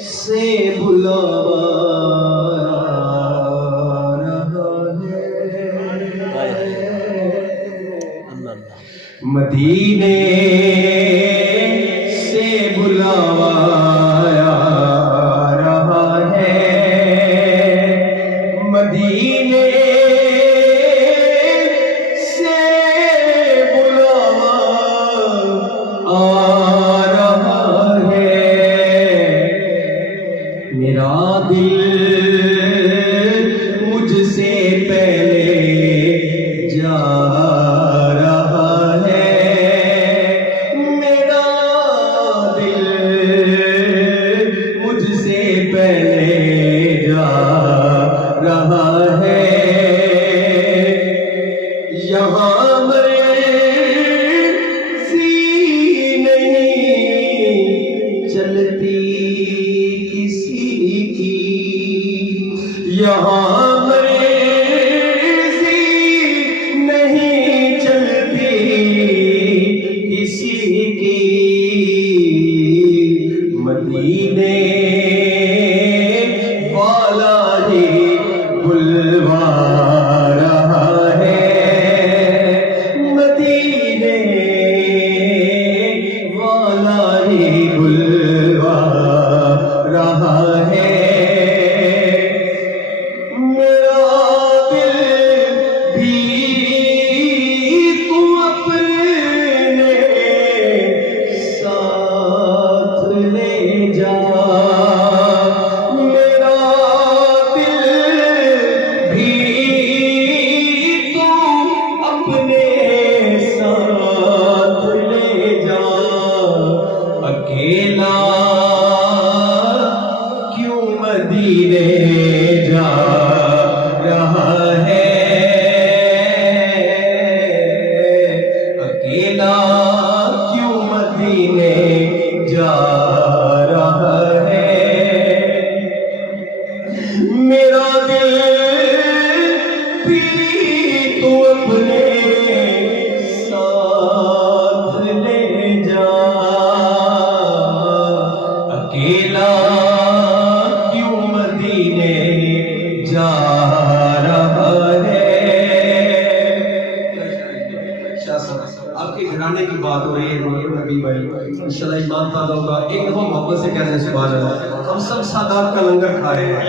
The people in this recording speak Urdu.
سے بلاوا رہا ہے مدینے سے بلاوا رہا ہے مدینے سے بلاوا آ رہا ہے میرا دل مجھ سے پہلے جا رہا ہے میرا دل مجھ سے پہلے جا رہا ہے یہاں چلتی کسی کی یہاں مرضی نہیں چلتی کسی کی مدینے والا ہی بلوا رہا ہے مدینے والا ہی بلوا رہا ہے میرا دل بھی تو اپنے ساتھ لے جا میرا دل بھی تو اپنے ساتھ لے جا اکیلا کیوں مدینے جا رہا ہے اکیلا کیوں مدینے جا رہا ہے میرا دل بھی تو اپنے ساتھ لے جا اکیلا کیوں مدینے جا رہا ہے آپ کے گھرانے کی بات ہو رہی ہے نبی بھائی انشاءاللہ ایمان تازہ ہوگا ایک دفعہ محبت سے کہتے ہیں سبحان اللہ ہم سب سادات کا لنگر کھا رہے ہیں